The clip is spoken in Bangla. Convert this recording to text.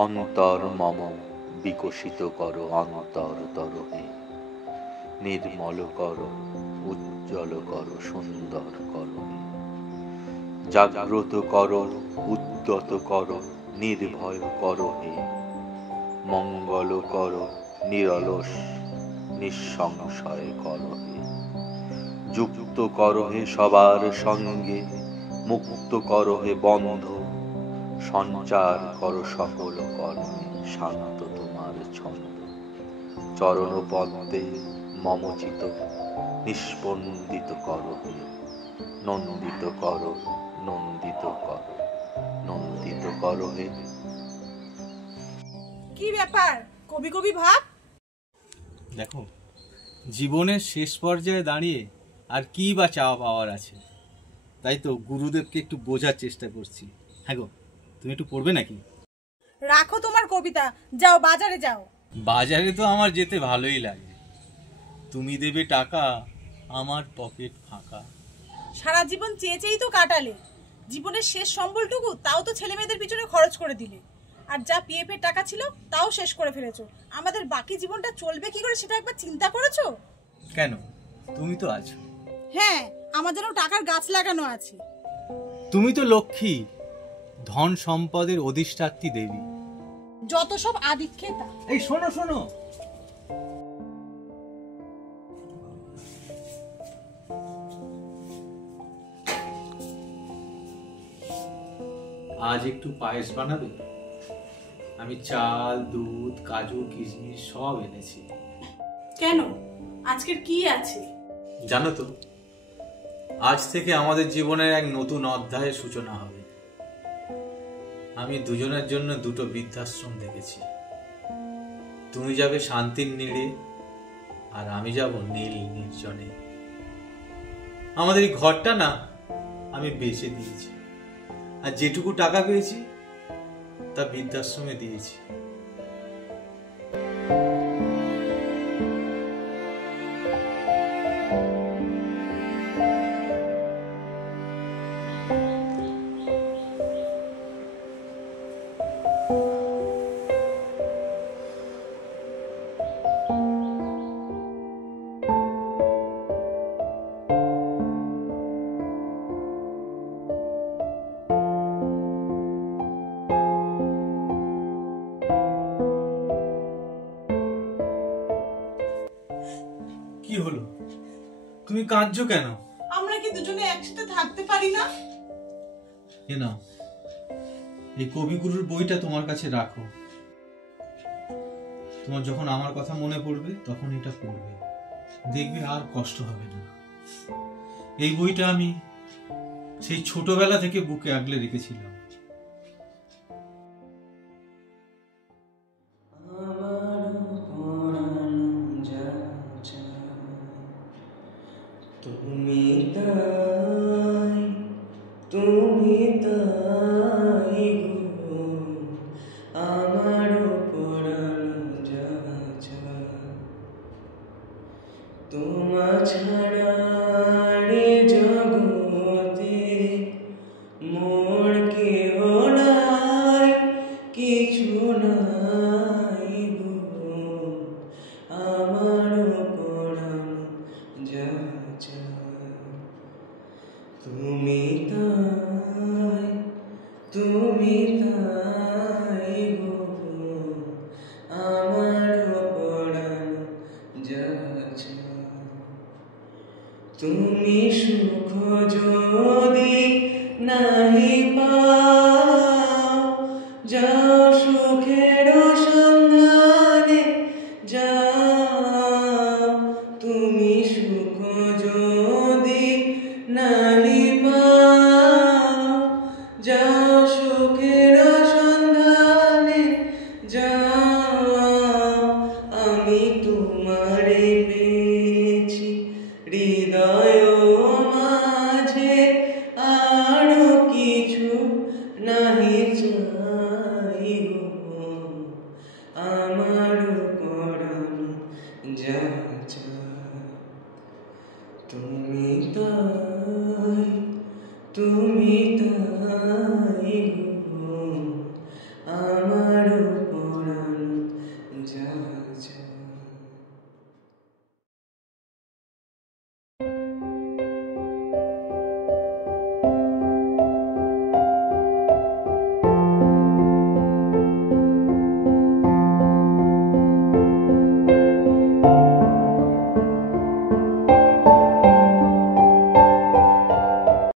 অন্তর মম বিকশিত কর অন্তর তরহে, নির্মল কর, উজ্জ্বল কর, সুন্দর কর হে। জাগ্রত কর, উদ্যত কর, নির্ভয় কর হে। মঙ্গল কর, নিরলস নিঃসংশয় কর হে। যুক্ত কর হে সবার সঙ্গে, মুক্ত কর হে বন্ধ। সঞ্চার কর সকল কর্মে, শান্ত তোমার ছন্দ। চরণ পদ্মে মমচিত নিষ্পন্দিত কর হে। নন্দিত কর, নন্দিত কর, নন্দিত কর হে। কি ব্যাপার, কবি কবি ভাব? দেখো, জীবনের শেষ পর্যায়ে দাঁড়িয়ে আর কি বা চাওয়া পাওয়ার আছে, তাই তো গুরুদেবকে একটু বোঝার চেষ্টা করছি। হ্যাঁ গো, তুমি একটু পড়বে নাকি? রাখো তোমার কবিতা, যাও বাজারে যাও। বাজারে তো আমার যেতে ভালোই লাগে, তুমি দেবে টাকা, আমার পকেট ফাঁকা। সারা জীবন চেয়ে চেয়েই তো কাটালে, জীবনের শেষ সম্বলটুকু তাও তো ছেলে মেয়েদের পিছনে খরচ করে দিলে। আর যা পিএফ এর টাকা ছিল তাও শেষ করে ফেলেছো। আমাদের বাকি জীবনটা চলবে কি করে সেটা একবার চিন্তা করেছো? কেন, তুমি তো আছো। হ্যাঁ, আমার যেন টাকার গাছ লাগানো আছে। তুমি তো লক্ষ্মী, ধন সম্পদের অধিষ্ঠাত্রী দেবী। যত সব আদিক্ষেতা। এই শোনো শোনো, আজ একটু পায়েস বানাবে? আমি চাল, দুধ, কাজু, কিশমিশ সব এনেছি। কেন, আজকের কি আছে? জানো তো, আজ থেকে আমাদের জীবনের এক নতুন অধ্যায়ের সূচনা হবে। আমি দুজনের জন্য দুটো বৃদ্ধাশ্রম দেখেছি। তুমি যাবে শান্তির নীড়ে, আর আমি যাব নীল নির্জনে। আমাদের এই ঘরটা না আমি বেচে দিয়েছি, আর যেটুকু টাকা পেয়েছি তা বৃদ্ধাশ্রমে দিয়েছি। কি হলো, তুমি কাঁদছো কেন? আমরা কি দুজনে একসাথে থাকতে পারি না? এ নাও, এই কবিগুরুর বইটা তোমার কাছে রাখো। তোমার যখন আমার কথা মনে পড়বে তখন এটা পড়বে, দেখবে আর কষ্ট হবে না। এই বইটা আমি সেই ছোটবেলা থেকে বুকে আগলে রেখেছিলাম। তুমি তাই, তুমি তাই গো, আমারও পরানো যা চায়। তোমা ছাড়া রে জগতে মোর কেহ নাই, কিছু নাই গো, আমারও পরানো যা চায়। তুমি তাই, তুমি তাই গো, আমারও পরানো যা চায়। তুমি সুখ যদি নাহি পাও, যাও সুখের সন্ধানে যাও। তুমি সুখ যদি নাহি পাও, যাও সুখের